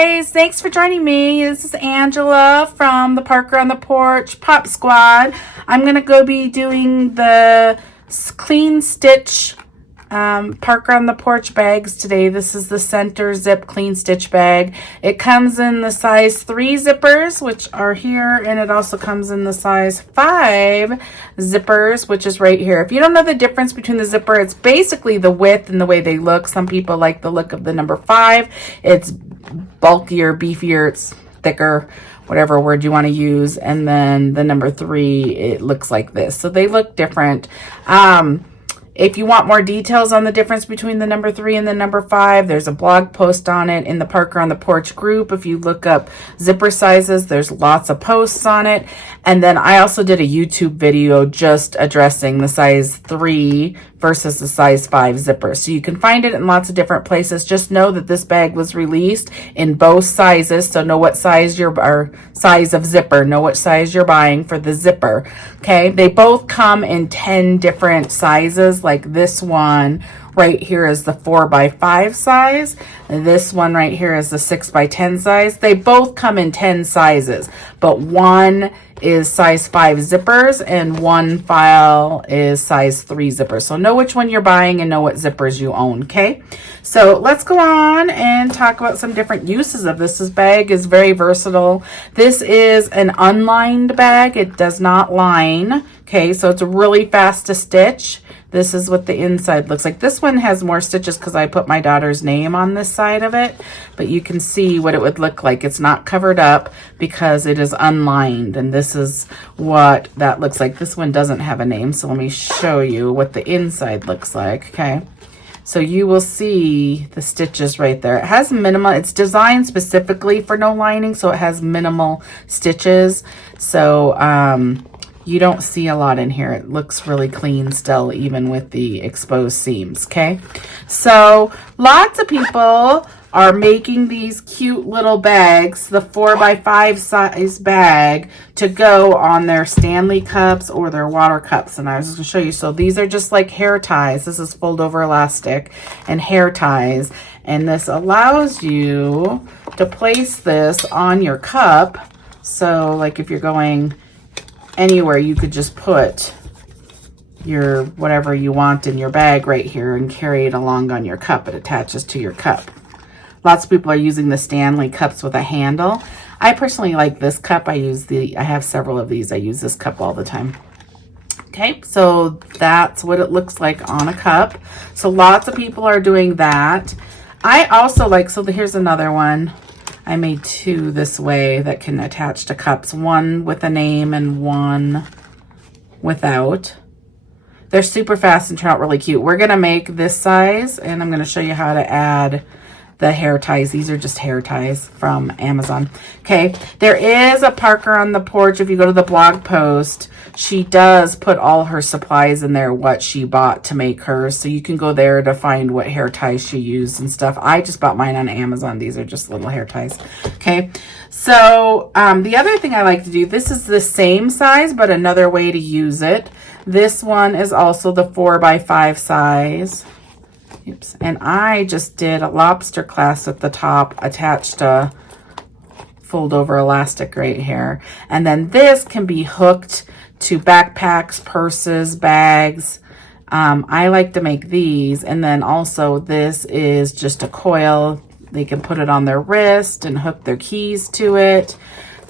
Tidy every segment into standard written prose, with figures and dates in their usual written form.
guys, thanks for joining me. This is Angela from the Parker on the Porch Pop Squad. I'm gonna go be doing the clean stitch Parker on the Porch bags today. This is the center zip clean stitch bag. It comes in the size 3 zippers, which are here, and it also comes in the size 5 zippers, which is right here. If you don't know the difference between the zipper, it's basically the width and the way they look. Some people like the look of the number 5. It's bulkier, beefier, it's thicker, whatever word you want to use. And then the number 3, it looks like this. So they look different. If you want more details on the difference between the number 3 and the number 5, there's a blog post on it in the Parker on the Porch group. If you look up zipper sizes, there's lots of posts on it. And then I also did a YouTube video just addressing the size 3 versus the size 5 zipper. So you can find it in lots of different places. Just know that this bag was released in both sizes. So know what size size of zipper, know what size you're buying for the zipper. Okay, they both come in 10 different sizes. Like this one right here is the 4x5 size. And this one right here is the 6x10 size. They both come in 10 sizes, but one is size 5 zippers and one file is size 3 zippers. So know which one you're buying and know what zippers you own. Okay, so let's go on and talk about some different uses of this. This bag is very versatile. This is an unlined bag. It does not line. Okay, so it's really fast to stitch. This is what the inside looks like. This one has more stitches because I put my daughter's name on this side of it, but you can see what it would look like. It's not covered up because it is unlined, and this is what that looks like. This one doesn't have a name, so let me show you what the inside looks like. Okay, so you will see the stitches right there. It has minimal, it's designed specifically for no lining, so it has minimal stitches. So you don't see a lot in here. It looks really clean still, even with the exposed seams. Okay, so lots of people are making these cute little bags, the 4x5 size bag, to go on their Stanley cups or their water cups. And I was just gonna show you. So these are just like hair ties. This is fold over elastic and hair ties. And this allows you to place this on your cup. So like if you're going anywhere, you could just put your whatever you want in your bag right here and carry it along on your cup. It attaches to your cup. Lots of people are using the Stanley cups with a handle. I personally like this cup. I have several of these. I use this cup all the time. Okay, so that's what it looks like on a cup. So lots of people are doing that. I also like, so here's another one. I made 2 this way that can attach to cups, one with a name and one without. They're super fast and turn out really cute. We're gonna make this size, and I'm gonna show you how to add the hair ties. These are just hair ties from Amazon. Okay, there is a Parker on the Porch. If you go to the blog post, she does put all her supplies in there, what she bought to make hers. So you can go there to find what hair ties she used and stuff. I just bought mine on Amazon. These are just little hair ties. Okay, so the other thing I like to do, this is the same size, but another way to use it. This one is also the 4x5 size. Oops. And I just did a lobster clasp at the top, attached a fold over elastic right here. And then this can be hooked to backpacks, purses, bags. I like to make these. And then also this is just a coil. They can put it on their wrist and hook their keys to it.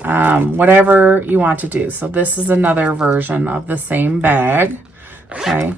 Whatever you want to do. So this is another version of the same bag. Okay.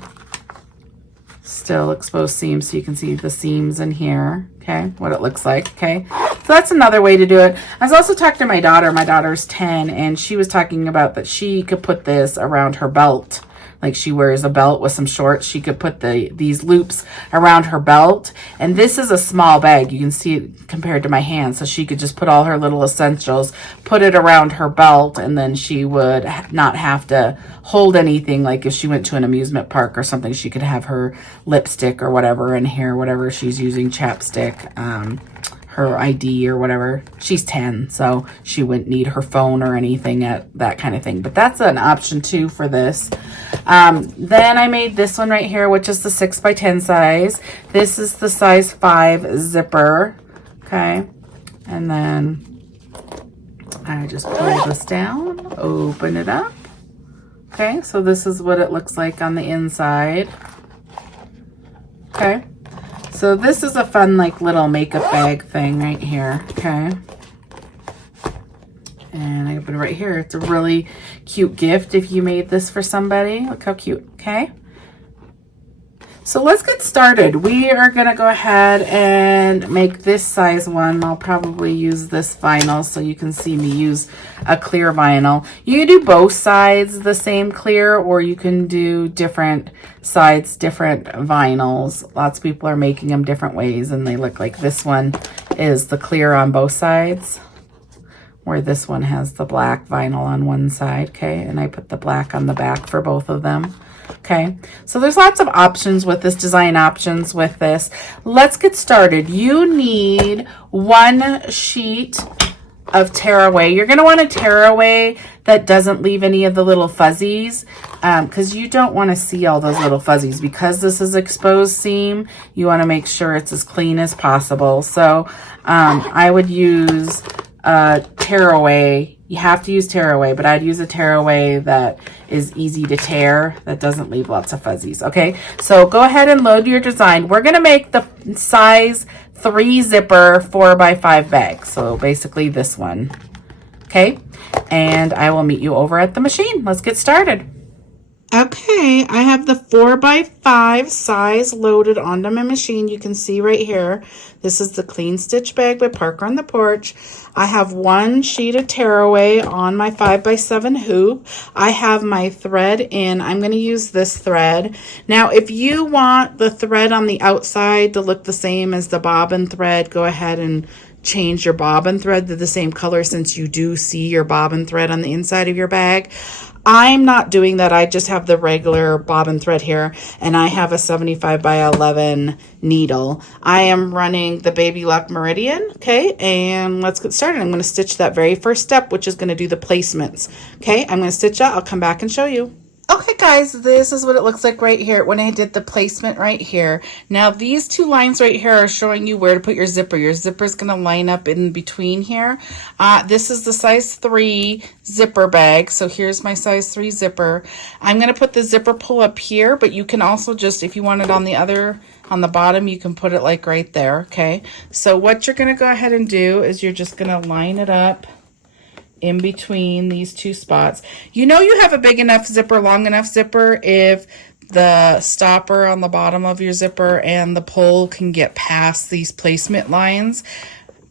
Still exposed seams, so you can see the seams in here. Okay, what it looks like. Okay, so that's another way to do it. I was also talking to my daughter. My daughter's 10, and she was talking about that she could put this around her belt. Like she wears a belt with some shorts. She could put these loops around her belt. And this is a small bag. You can see it compared to my hand. So she could just put all her little essentials, put it around her belt, and then she would not have to hold anything. Like if she went to an amusement park or something, she could have her lipstick or whatever in here, whatever she's using, chapstick, her ID or whatever. She's 10, so she wouldn't need her phone or anything at that kind of thing. But that's an option too for this. Then I made this one right here, which is the 6x10 size. This is the size 5 zipper. Okay, And then I just pull this down, open it up. Okay, so this is what it looks like on the inside. Okay, so this is a fun like little makeup bag thing right here. Okay, and I open it right here. It's a really cute gift if you made this for somebody. Look how cute. Okay, so let's get started. We are gonna go ahead and make this size one. I'll probably use this vinyl so you can see me use a clear vinyl. You can do both sides the same clear, or you can do different sides, different vinyls. Lots of people are making them different ways, and they look like this one is the clear on both sides, where this one has the black vinyl on one side. Okay, and I put the black on the back for both of them. Okay, so there's lots of options with this, design options with this. Let's get started. You need one sheet of tearaway. You're going to want a tearaway that doesn't leave any of the little fuzzies, because you don't want to see all those little fuzzies. Because this is exposed seam, you want to make sure it's as clean as possible. So I would use tearaway. You have to use tearaway, but I'd use a tearaway that is easy to tear, that doesn't leave lots of fuzzies. Okay, so go ahead and load your design. We're gonna make the size 3 zipper 4x5 bag. So basically this one. Okay, and I will meet you over at the machine. Let's get started. Okay, I have the 4x5 size loaded onto my machine. You can see right here, this is the Clean Stitch bag by Parker on the Porch. I have one sheet of tearaway on my 5x7 hoop. I have my thread in. I'm going to use this thread. Now, if you want the thread on the outside to look the same as the bobbin thread, go ahead and change your bobbin thread to the same color, since you do see your bobbin thread on the inside of your bag. I'm not doing that. I just have the regular bobbin thread here, and I have a 75x11 needle. I am running the Baby Lock Meridian. Okay, and let's get started. I'm going to stitch that very first step, which is going to do the placements. Okay, I'm going to stitch that. I'll come back and show you. Okay guys, this is what it looks like right here when I did the placement right here. Now these two lines right here are showing you where to put your zipper. Your zipper is going to line up in between here. This is the size 3 zipper bag. So here's my size 3 zipper. I'm going to put the zipper pull up here, but you can also just, if you want it on the bottom, you can put it like right there. Okay, so what you're going to go ahead and do is you're just going to line it up in between these two spots. You know you have a big enough zipper, long enough zipper, if the stopper on the bottom of your zipper and the pull can get past these placement lines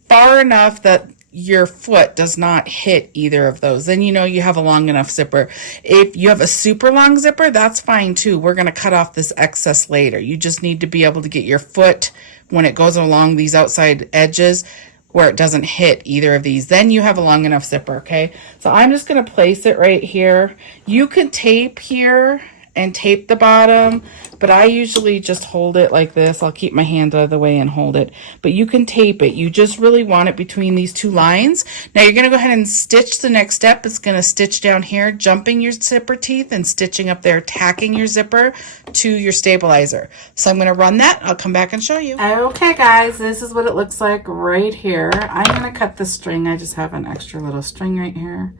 far enough that your foot does not hit either of those. Then you know you have a long enough zipper. If you have a super long zipper, that's fine too. We're going to cut off this excess later. You just need to be able to get your foot, when it goes along these outside edges, where it doesn't hit either of these. Then you have a long enough zipper. Okay, so I'm just going to place it right here. You could tape here and tape the bottom, but I usually just hold it like this. I'll keep my hand out of the way and hold it, but you can tape it. You just really want it between these two lines. Now you're going to go ahead and stitch the next step. It's going to stitch down here, jumping your zipper teeth and stitching up there, tacking your zipper to your stabilizer. So I'm going to run that. I'll come back and show you. Okay guys, this is what it looks like right here. I'm going to cut the string. I just have an extra little string right here.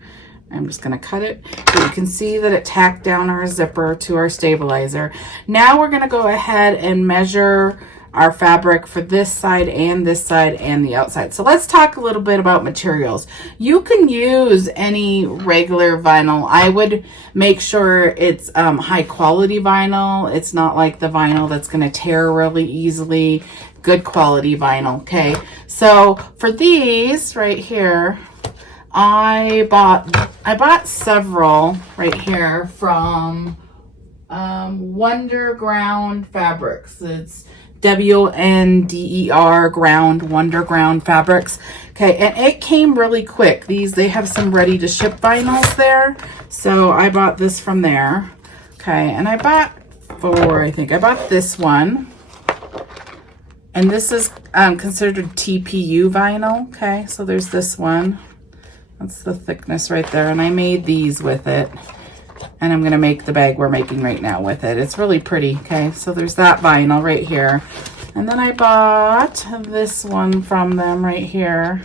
I'm just going to cut it. So you can see that it tacked down our zipper to our stabilizer. Now we're going to go ahead and measure our fabric for this side and the outside. So let's talk a little bit about materials. You can use any regular vinyl. I would make sure it's high quality vinyl. It's not like the vinyl that's going to tear really easily. Good quality vinyl. Okay, so for these right here, I bought several right here from Wonderground Fabrics. It's WNDER ground, Wonderground Fabrics. Okay, and it came really quick. They have some ready to ship vinyls there. So I bought this from there. Okay, and I bought I bought this one. And this is considered TPU vinyl. Okay, so there's this one. That's the thickness right there. And I made these with it. And I'm going to make the bag we're making right now with it. It's really pretty. Okay, so there's that vinyl right here. And then I bought this one from them right here.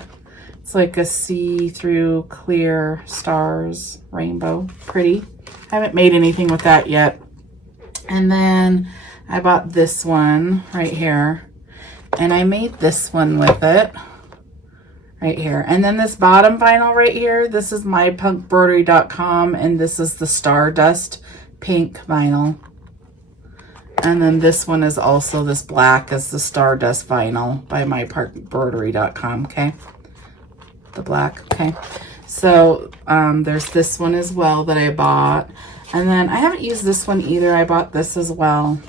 It's like a see-through clear stars rainbow. Pretty. I haven't made anything with that yet. And then I bought this one right here. And I made this one with it. Right here. And then this bottom vinyl right here, this is my punkbroidery.com, and this is the Stardust pink vinyl. And then this one is also this black as the Stardust vinyl by my punkbroidery.com, okay? The black, okay? So there's this one as well that I bought. And then I haven't used this one either. I bought this as well.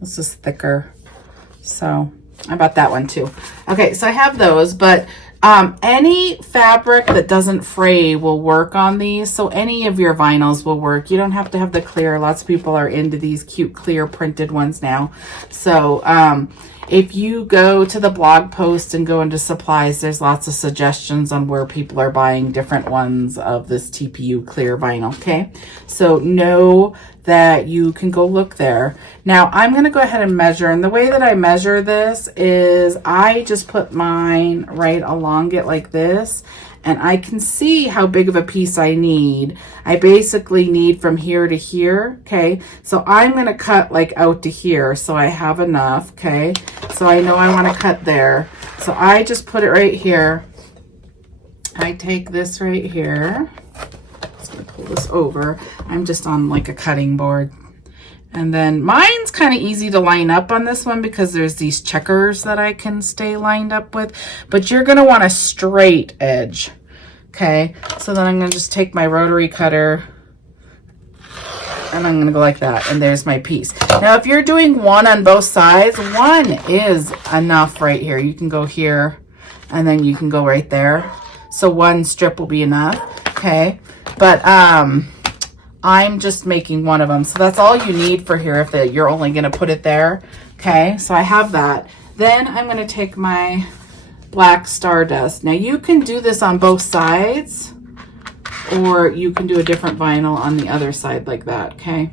This is thicker. So I bought that one too. Okay, so I have those, but any fabric that doesn't fray will work on these. So any of your vinyls will work. You don't have to have the clear. Lots of people are into these cute clear printed ones now. So if you go to the blog post and go into supplies, there's lots of suggestions on where people are buying different ones of this TPU clear vinyl, okay? So know that you can go look there. Now I'm going to go ahead and measure, and the way that I measure this is I just put mine right along it like this, and I can see how big of a piece I need. I basically need from here to here, okay? So I'm going to cut like out to here so I have enough, okay? So I know I want to cut there. So I just put it right here. I take this right here. Just going to pull this over. I'm just on like a cutting board. And then mine's kind of easy to line up on this one because there's these checkers that I can stay lined up with. But you're going to want a straight edge. Okay, so then I'm going to just take my rotary cutter and I'm going to go like that. And there's my piece. Now, if you're doing one on both sides, one is enough right here. You can go here and then you can go right there. So one strip will be enough. Okay, but I'm just making one of them. So that's all you need for here if you're only going to put it there. Okay, so I have that. Then I'm going to take my black Stardust. Now you can do this on both sides, or you can do a different vinyl on the other side like that, okay?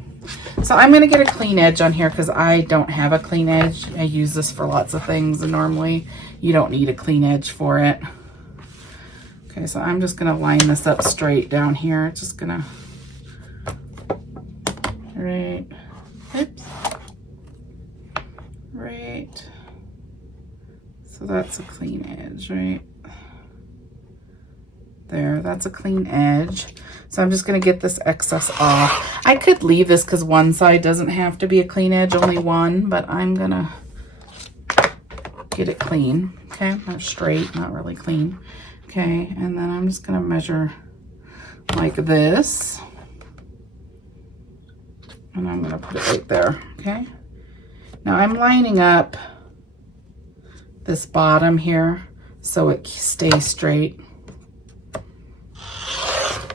So I'm going to get a clean edge on here because I don't have a clean edge. I use this for lots of things, and normally you don't need a clean edge for it. Okay, so I'm just going to line this up straight down here. Just going to, right, oops, right. So that's a clean edge, right? There, that's a clean edge. So I'm just going to get this excess off. I could leave this because one side doesn't have to be a clean edge, only one, but I'm going to get it clean, okay? Not straight, not really clean. Okay, and then I'm just going to measure like this. And I'm going to put it right there, okay? Now I'm lining up this bottom here so it stays straight.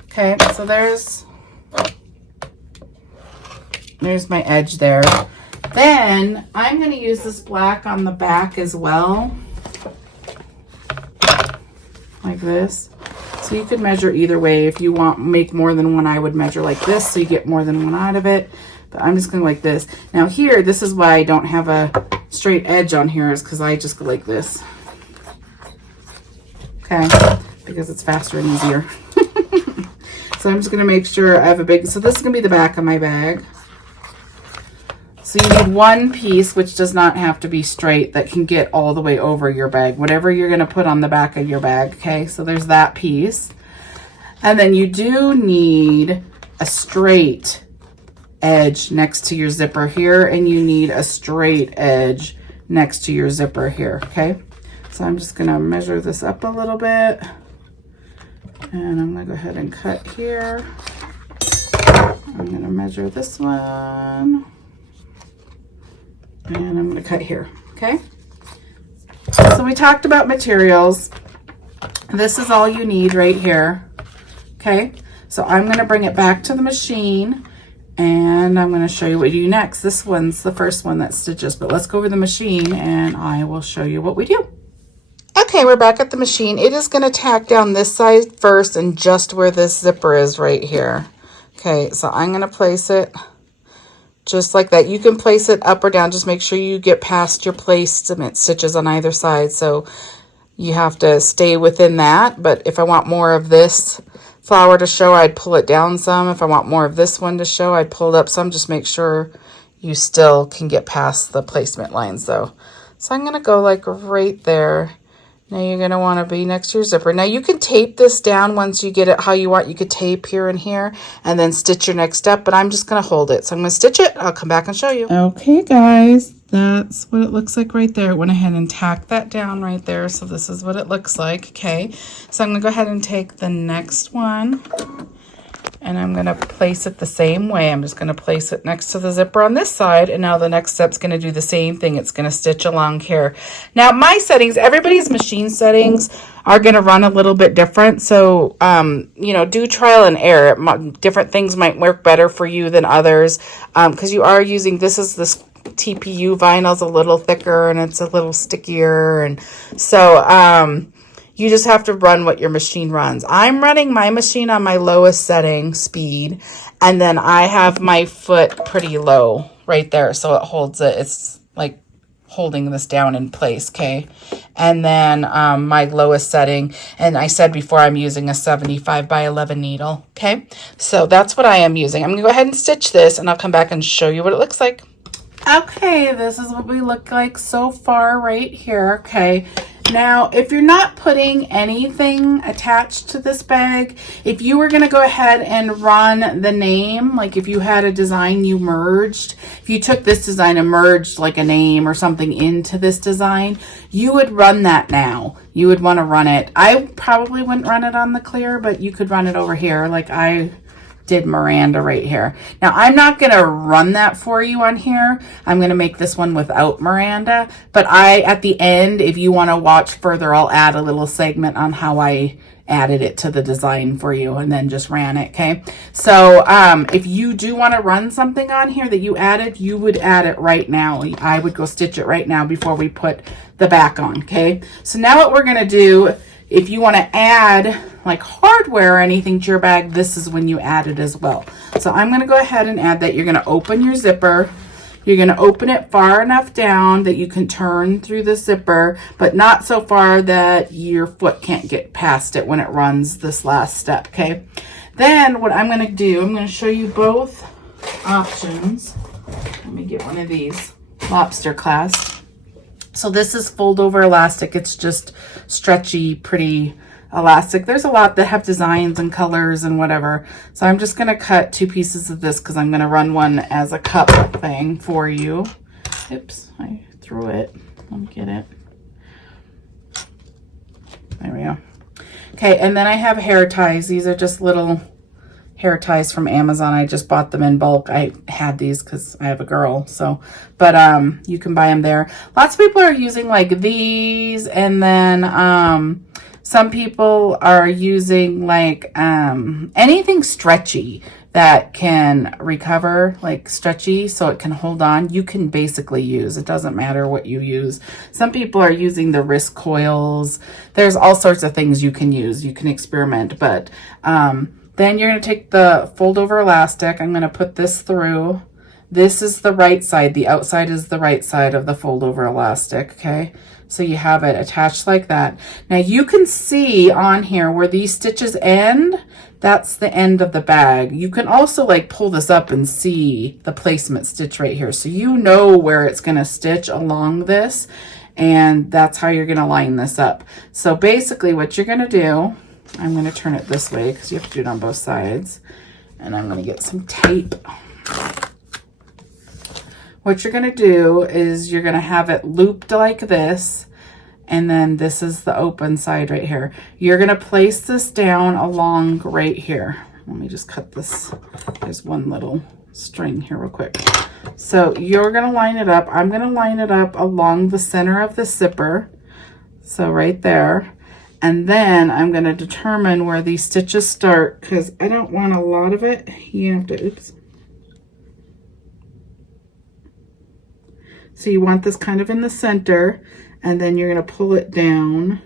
Okay, so there's my edge there. Then I'm going to use this black on the back as well, like this. So you could measure either way. If you want make more than one, I would measure like this so you get more than one out of it. But I'm just going like this. Now here, this is why I don't have a straight edge on here, is because I just go like this. Okay, because it's faster and easier. So I'm just going to make sure I have a big, so this is going to be the back of my bag. So you need one piece, which does not have to be straight, that can get all the way over your bag, whatever you're going to put on the back of your bag. Okay, so there's that piece. And then you do need a straight edge next to your zipper here, and you need a straight edge next to your zipper here. Okay, so I'm just going to measure this up a little bit, and I'm going to go ahead and cut here. I'm going to measure this one, and I'm going to cut here. Okay, so we talked about materials. This is all you need right here. Okay, so I'm going to bring it back to the machine, and I'm going to show you what we do next. This one's the first one that stitches, but let's go over the machine and I will show you what we do. Okay, we're back at the machine. It is going to tack down this side first and just where this zipper is right here. Okay, so I'm going to place it just like that. You can place it up or down. Just make sure you get past your placement stitches on either side. So you have to stay within that. But if I want more of this flower to show, I'd pull it down some. If I want more of this one to show, I'd pull it up some. Just make sure you still can get past the placement lines though. So I'm gonna go like right there. Now you're gonna wanna be next to your zipper. Now you can tape this down once you get it how you want. You could tape here and here and then stitch your next step, but I'm just gonna hold it. So I'm gonna stitch it, I'll come back and show you. Okay guys, that's what it looks like right there. I went ahead and tacked that down right there. So this is what it looks like, okay? So I'm gonna go ahead and take the next one and I'm gonna place it the same way. I'm just gonna place it next to the zipper on this side, and now the next step's gonna do the same thing. It's gonna stitch along here. Now my settings, everybody's machine settings are gonna run a little bit different, so you know, do trial and error. Different things might work better for you than others, because you are using, this TPU vinyl's a little thicker and it's a little stickier, and so you just have to run what your machine runs. I'm running my machine on my lowest setting speed, and then I have my foot pretty low right there, so it holds it. It's like holding this down in place, okay? And then my lowest setting, and I said before I'm using a 75 by 11 needle, okay? So that's what I am using. I'm gonna go ahead and stitch this, and I'll come back and show you what it looks like. Okay, this is what we look like so far right here, okay? Now, if you're not putting anything attached to this bag, if you were going to go ahead and run the name, like if you had a design you merged, if you took this design and merged like a name or something into this design, you would run that now. You would want to run it. I probably wouldn't run it on the clear, but you could run it over here like I did Miranda right here. Now I'm not going to run that for you on here. I'm going to make this one without Miranda, but at the end, if you want to watch further, I'll add a little segment on how I added it to the design for you and then just ran it, okay? So if you do want to run something on here that you added, you would add it right now. I would go stitch it right now before we put the back on, okay? So now what we're going to do, if you want to add like hardware or anything to your bag, this is when you add it as well. So I'm going to go ahead and add that. You're going to open your zipper. You're going to open it far enough down that you can turn through the zipper, but not so far that your foot can't get past it when it runs this last step, okay? Then what I'm going to do, I'm going to show you both options. Let me get one of these lobster clasps. So this is fold over elastic. It's just stretchy, pretty elastic. There's a lot that have designs and colors and whatever. So I'm just going to cut 2 pieces of this because I'm going to run one as a cup thing for you. Oops, I threw it. Let me get it. There we go. Okay, and then I have hair ties. These are just little hair ties from Amazon. I just bought them in bulk. I had these because I have a girl, so, but you can buy them there. Lots of people are using like these, and then some people are using like anything stretchy that can recover, like stretchy, so it can hold on. You can basically use, it doesn't matter what you use. Some people are using the wrist coils. There's all sorts of things you can use. You can experiment, but then you're going to take the fold over elastic. I'm going to put this through. This is the right side. The outside is the right side of the fold over elastic, okay? So you have it attached like that. Now you can see on here where these stitches end, that's the end of the bag. You can also like pull this up and see the placement stitch right here. So you know where it's going to stitch along this, and that's how you're going to line this up. So basically what you're going to do, I'm going to turn it this way because you have to do it on both sides. And I'm going to get some tape. What you're going to do is you're going to have it looped like this. And then this is the open side right here. You're going to place this down along right here. Let me just cut this. There's one little string here real quick. So you're going to line it up. I'm going to line it up along the center of the zipper. So right there. And then I'm going to determine where these stitches start because I don't want a lot of it. You have to, oops. So you want this kind of in the center, and then you're going to pull it down.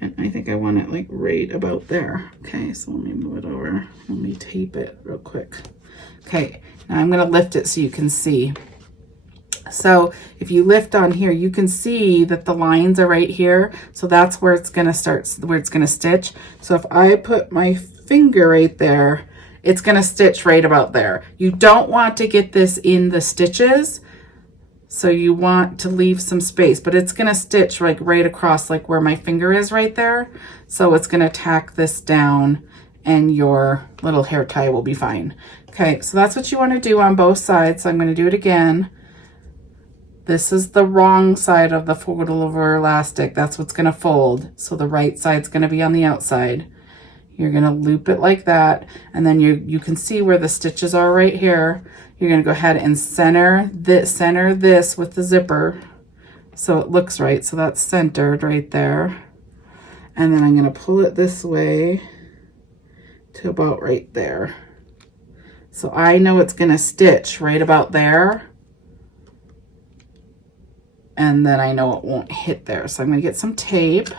And I think I want it like right about there. Okay, so let me move it over. Let me tape it real quick. Okay, now I'm going to lift it so you can see. So if you lift on here, you can see that the lines are right here. So that's where it's gonna start, where it's gonna stitch. So if I put my finger right there, it's gonna stitch right about there. You don't want to get this in the stitches. So you want to leave some space, but it's gonna stitch like right across like where my finger is right there. So it's gonna tack this down and your little hair tie will be fine. Okay, so that's what you wanna do on both sides. So I'm gonna do it again. This is the wrong side of the fold over elastic. That's what's gonna fold. So the right side's gonna be on the outside. You're gonna loop it like that. And then you can see where the stitches are right here. You're gonna go ahead and center this with the zipper so it looks right. So that's centered right there. And then I'm gonna pull it this way to about right there. So I know it's gonna stitch right about there. And then I know it won't hit there. So I'm gonna get some tape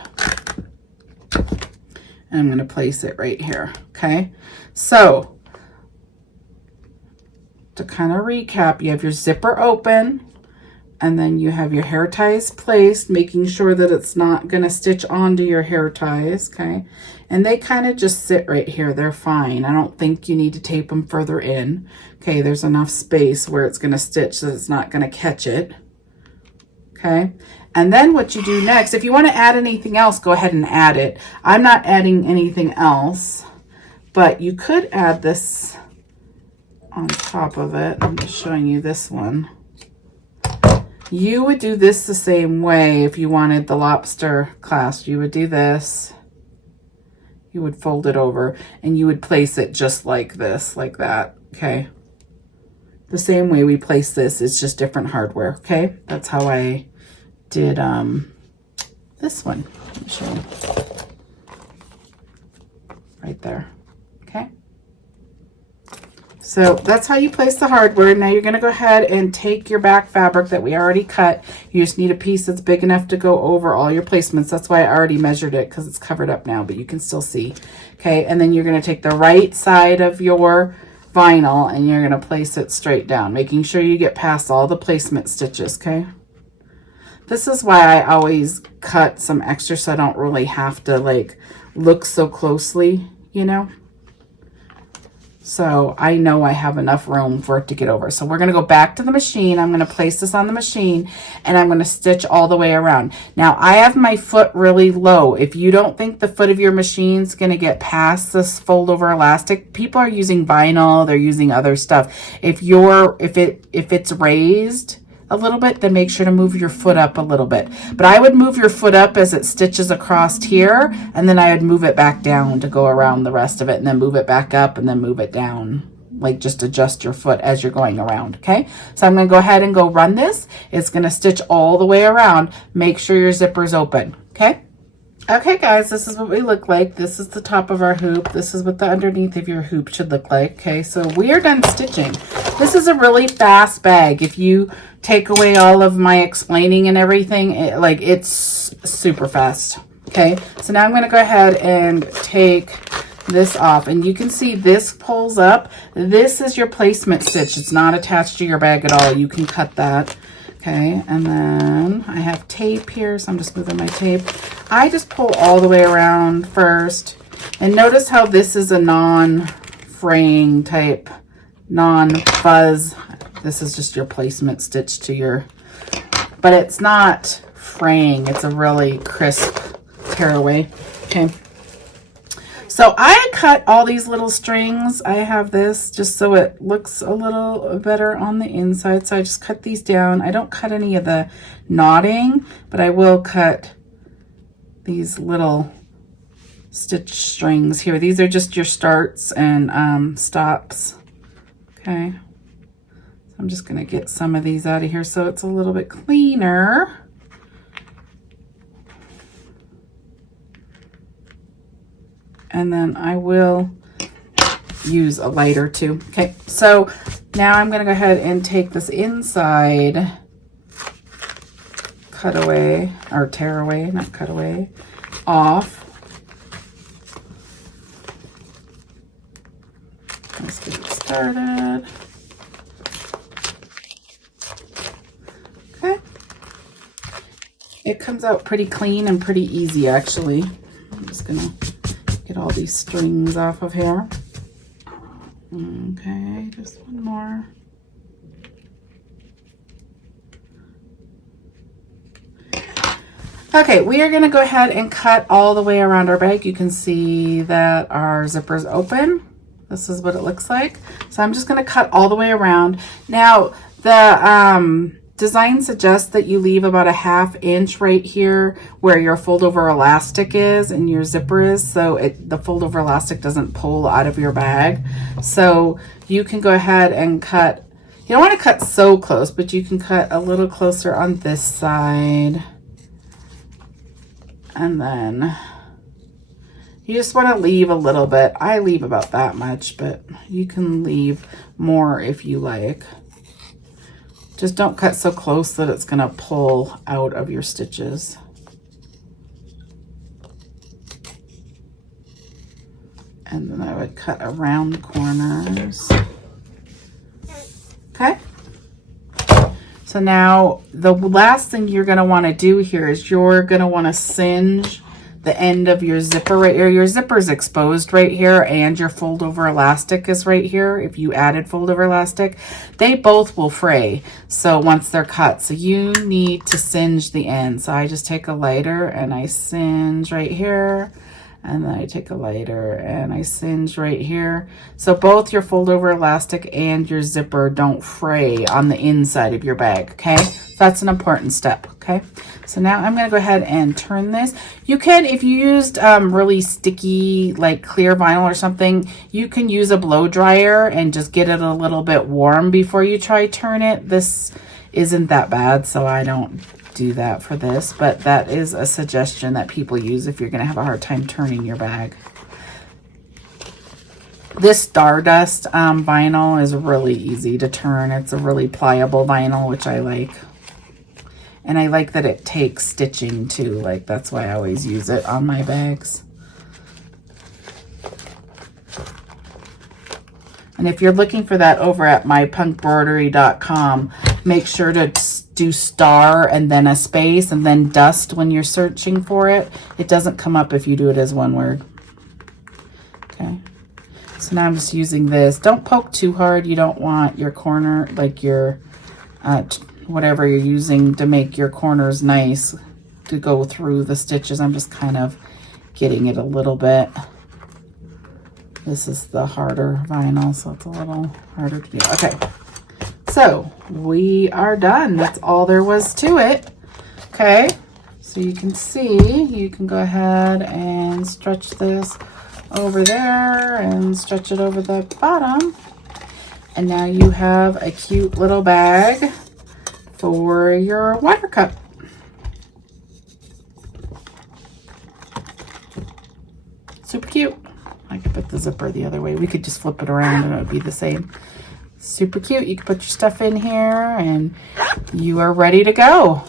and I'm gonna place it right here, okay? So to kind of recap, you have your zipper open and then you have your hair ties placed, making sure that it's not gonna stitch onto your hair ties, okay? And they kind of just sit right here, they're fine. I don't think you need to tape them further in. Okay, there's enough space where it's gonna stitch so it's not gonna catch it. Okay, and then what you do next, if you want to add anything else, go ahead and add it. I'm not adding anything else, but you could add this on top of it. I'm just showing you this one. You would do this the same way if you wanted the lobster clasp. You would do this. You would fold it over and you would place it just like this, like that, okay? The same way we place this, it's just different hardware, okay? That's how I did this one. Let me show you. Right there, okay? So that's how you place the hardware. Now you're gonna go ahead and take your back fabric that we already cut. You just need a piece that's big enough to go over all your placements. That's why I already measured it because it's covered up now, but you can still see, okay? And then you're gonna take the right side of your vinyl and you're gonna place it straight down, making sure you get past all the placement stitches, okay? This is why I always cut some extra so I don't really have to like look so closely, you know? So I know I have enough room for it to get over. So we're gonna go back to the machine. I'm gonna place this on the machine and I'm gonna stitch all the way around. Now I have my foot really low. If you don't think the foot of your machine's gonna get past this fold over elastic, people are using vinyl, they're using other stuff. If it's raised a little bit, then make sure to move your foot up a little bit. But I would move your foot up as it stitches across here, and then I would move it back down to go around the rest of it, and then move it back up, and then move it down. Like just adjust your foot as you're going around, okay? So I'm gonna go ahead and go run this. It's gonna stitch all the way around. Make sure your zipper's open, okay? Okay guys, this is what we look like. This is the top of our hoop. This is what the underneath of your hoop should look like. Okay, so we are done stitching. This is a really fast bag. If you take away all of my explaining and everything, it's super fast. Okay, so now I'm going to go ahead and take this off, and you can see this pulls up. This is your placement stitch. It's not attached to your bag at all. You can cut that. Okay, and then I have tape here, so I'm just moving my tape. I just pull all the way around first, and notice how this is a non-fraying type, non-fuzz. This is just your placement stitch to your, but it's not fraying. It's a really crisp tearaway. Okay. So I cut all these little strings. I have this just so it looks a little better on the inside. So I just cut these down. I don't cut any of the knotting, but I will cut these little stitch strings here. These are just your starts and stops. Okay. So I'm just gonna get some of these out of here so it's a little bit cleaner. And then I will use a lighter too. Okay, so now I'm gonna go ahead and take this inside cutaway, or tearaway, not cutaway, off. Let's get it started. It comes out pretty clean and pretty easy, actually. I'm just gonna get all these strings off of here. Okay, just one more. Okay, we are gonna go ahead and cut all the way around our bag. You can see that our zipper is open. This is what it looks like. So I'm just gonna cut all the way around. Now, the design suggests that you leave about a 1/2 inch right here where your fold over elastic is and your zipper is, so the fold over elastic doesn't pull out of your bag. So you can go ahead and cut, you don't want to cut so close, but you can cut a little closer on this side. And then you just want to leave a little bit. I leave about that much, but you can leave more if you like. Just don't cut so close that it's going to pull out of your stitches. And then I would cut around the corners. Okay. So now the last thing you're going to want to do here is you're going to want to singe the end of your zipper right here. Your zipper is exposed right here and your fold over elastic is right here. If you added fold over elastic, they both will fray. So once they're cut, so you need to singe the end. So I just take a lighter and I singe right here. And then I take a lighter and I singe right here. So both your fold over elastic and your zipper don't fray on the inside of your bag, okay? So that's an important step, okay? So now I'm gonna go ahead and turn this. You can, if you used really sticky, like clear vinyl or something, you can use a blow dryer and just get it a little bit warm before you try turn it. This isn't that bad, so I don't do that for this, but that is a suggestion that people use if you're going to have a hard time turning your bag. This Stardust vinyl is really easy to turn. It's a really pliable vinyl, which I like. And I like that it takes stitching too. Like, that's why I always use it on my bags. And if you're looking for that over at mypunkbroidery.com, make sure to do star and then a space and then dust when you're searching for it. It doesn't come up if you do it as one word. Okay. So now I'm just using this. Don't poke too hard. You don't want your corner, like your, whatever you're using to make your corners nice to go through the stitches. I'm just kind of getting it a little bit. This is the harder vinyl, so it's a little harder to do. Okay, so we are done. That's all there was to it. Okay, so you can see, you can go ahead and stretch this over there and stretch it over the bottom. And now you have a cute little bag for your water cup. Super cute. I could put the zipper the other way. We could just flip it around and it would be the same. Super cute. You can put your stuff in here and you are ready to go.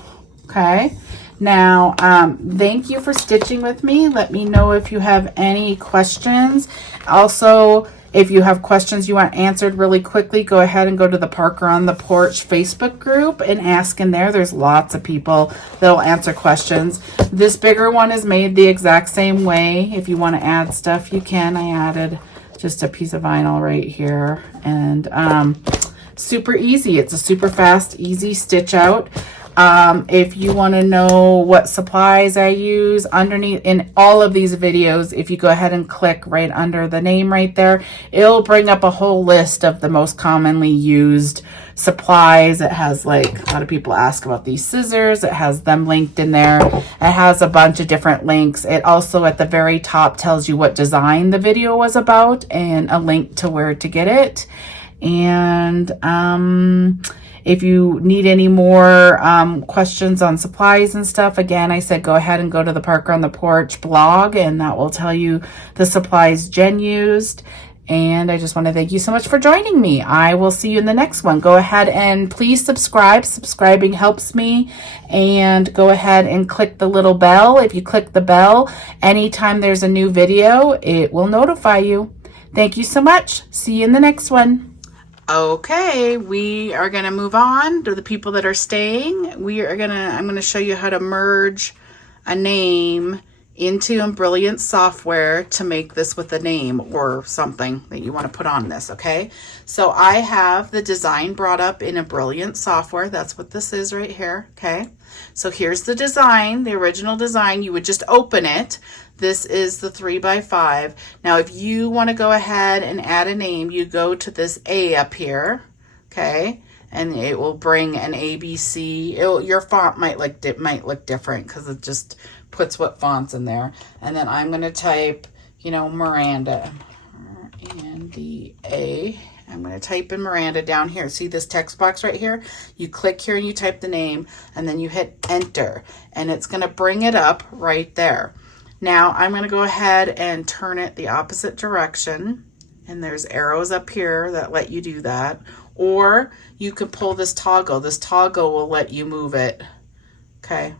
Okay. Now, thank you for stitching with me. Let me know if you have any questions. Also, if you have questions you want answered really quickly, go ahead and go to the Parker on the Porch Facebook group and ask in there. There's lots of people that'll answer questions. This bigger one is made the exact same way. If you want to add stuff, you can. I added just a piece of vinyl right here. And super easy. It's a super fast, easy stitch out. If you want to know what supplies I use underneath in all of these videos, if you go ahead and click right under the name right there, it'll bring up a whole list of the most commonly used supplies. It has, like, a lot of people ask about these scissors. It has them linked in there. It has a bunch of different links. It also at the very top tells you what design the video was about and a link to where to get it. And if you need any more questions on supplies and stuff, again, I said go ahead and go to the Parker on the Porch blog, and that will tell you the supplies Jen used. And I just want to thank you so much for joining me. I will see you in the next one. Go ahead and please subscribe. Subscribing helps me. And go ahead and click the little bell. If you click the bell, anytime there's a new video, it will notify you. Thank you so much. See you in the next one. Okay, we are going to move on to the people that are staying. I'm going to show you how to merge a name into Embroidery software to make this with a name or something that you want to put on this, okay? So I have the design brought up in Embroidery software. That's what this is right here, okay? So here's the design, the original design. You would just open it. This is the 3x5. Now, if you want to go ahead and add a name, you go to this A up here, okay? And it will bring an ABC. Your font might look different because it just puts what fonts in there. And then I'm going to type, you know, Miranda. M-R-A-N-D-A. I'm going to type in Miranda down here. See this text box right here? You click here and you type the name, and then you hit enter. And it's going to bring it up right there. Now I'm going to go ahead and turn it the opposite direction. And there's arrows up here that let you do that. Or you can pull this toggle. This toggle will let you move it. Okay.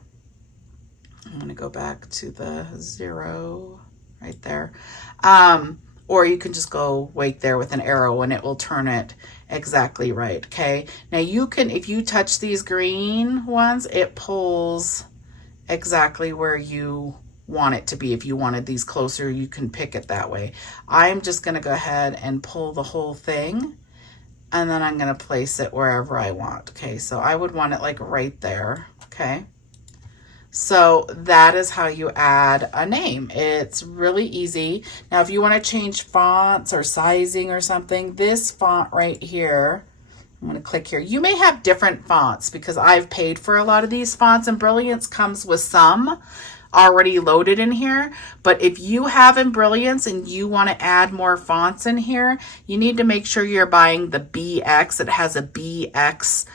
I'm going to go back to the 0 right there. Or you can just go wait there with an arrow and it will turn it exactly right. Okay. Now you can, if you touch these green ones, it pulls exactly where you want it to be. If you wanted these closer, you can pick it that way. I'm just going to go ahead and pull the whole thing, and then I'm going to place it wherever I want. Okay. So I would want it like right there. Okay. So that is how you add a name. It's really easy. Now, if you want to change fonts or sizing or something, this font right here, I'm going to click here. You may have different fonts because I've paid for a lot of these fonts, and Brilliance comes with some already loaded in here. But if you have Embrilliance and you want to add more fonts in here, you need to make sure you're buying the BX. It has a BX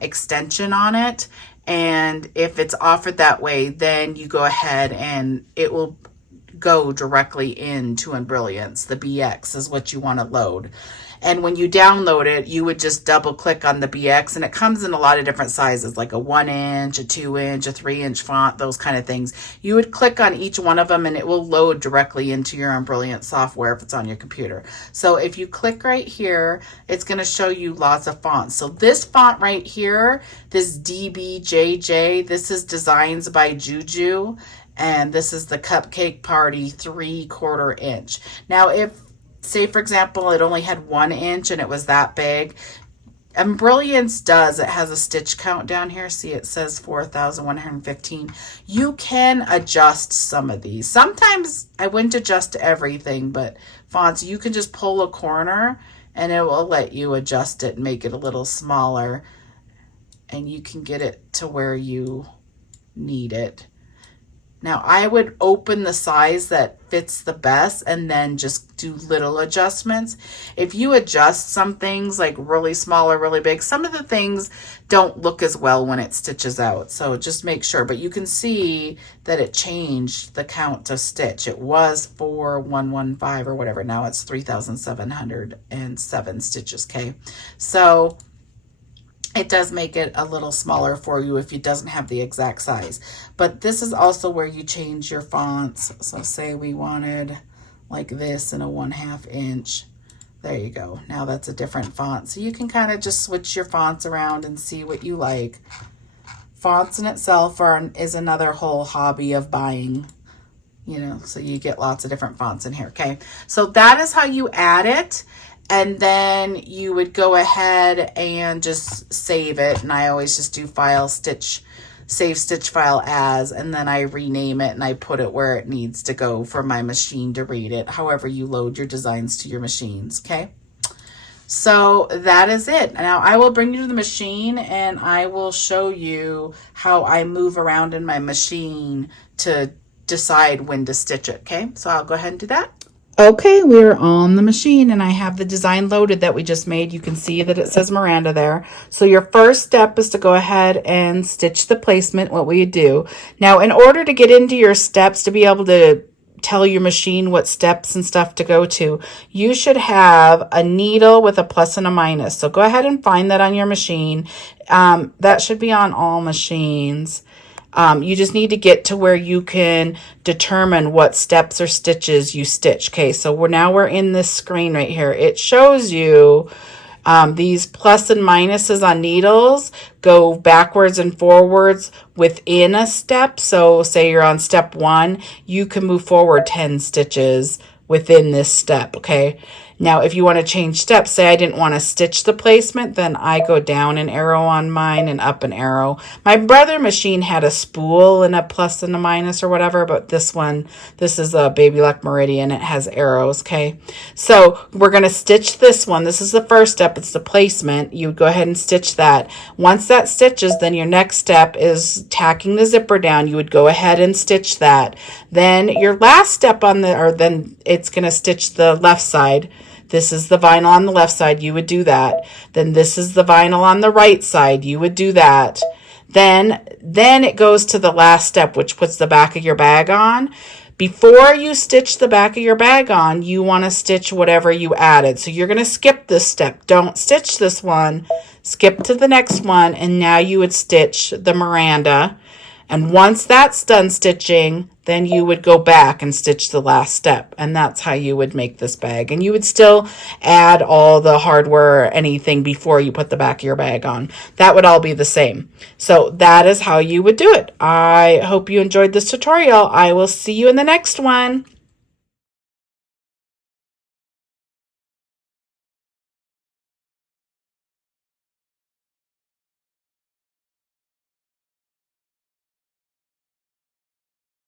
extension on it. And if it's offered that way, then you go ahead and it will go directly into Embrilliance. The BX is what you want to load. And when you download it, you would just double click on the BX, and it comes in a lot of different sizes, like a 1-inch, a 2-inch, a 3-inch font, those kind of things. You would click on each one of them and it will load directly into your Embrilliance software if it's on your computer. So if you click right here, it's going to show you lots of fonts. So this font right here, this DBJJ, this is Designs by Juju, and this is the Cupcake Party 3/4 inch. Now, if say, for example, it only had 1 inch and it was that big, Embrilliance does, it has a stitch count down here. See, it says 4,115. You can adjust some of these. Sometimes I wouldn't adjust everything, but fonts, you can just pull a corner and it will let you adjust it and make it a little smaller, and you can get it to where you need it. Now, I would open the size that fits the best and then just do little adjustments. If you adjust some things like really small or really big, some of the things don't look as well when it stitches out. So just make sure. But you can see that it changed the count to stitch. It was 4,115 or whatever. Now it's 3,707 stitches, okay? So it does make it a little smaller for you if it doesn't have the exact size. But this is also where you change your fonts. So say we wanted like this in a 1/2 inch. There you go. Now that's a different font. So you can kind of just switch your fonts around and see what you like. Fonts in itself is another whole hobby of buying, you know, so you get lots of different fonts in here, okay? So that is how you add it. And then you would go ahead and just save it. And I always just do file, stitch, save stitch file as, and then I rename it and I put it where it needs to go for my machine to read it, however you load your designs to your machines, okay? So that is it. Now I will bring you to the machine and I will show you how I move around in my machine to decide when to stitch it, okay? So I'll go ahead and do that. Okay, we're on the machine and I have the design loaded that we just made. You can see that it says Miranda there. So your first step is to go ahead and stitch the placement, what we do. Now, in order to get into your steps, to be able to tell your machine what steps and stuff to go to, you should have a needle with a plus and a minus. So go ahead and find that on your machine. That should be on all machines. You just need to get to where you can determine what steps or stitches you stitch. Okay, so we're in this screen right here. It shows you These plus and minuses on needles go backwards and forwards within a step. So say you're on step 1, you can move forward 10 stitches within this step, okay? Now, if you want to change steps, say I didn't want to stitch the placement, then I go down an arrow on mine and up an arrow. My brother machine had a spool and a plus and a minus or whatever, but this is a Baby Luck Meridian. It has arrows, okay? So we're going to stitch this one. This is the first step. It's the placement. You would go ahead and stitch that. Once that stitches, then your next step is tacking the zipper down. You would go ahead and stitch that. Then your last step then it's going to stitch the left side. This is the vinyl on the left side, you would do that. Then this is the vinyl on the right side, you would do that. Then it goes to the last step, which puts the back of your bag on. Before you stitch the back of your bag on, you want to stitch whatever you added. So you're going to skip this step. Don't stitch this one. Skip to the next one, and now you would stitch the Miranda. And once that's done stitching, then you would go back and stitch the last step. And that's how you would make this bag. And you would still add all the hardware or anything before you put the back of your bag on. That would all be the same. So that is how you would do it. I hope you enjoyed this tutorial. I will see you in the next one.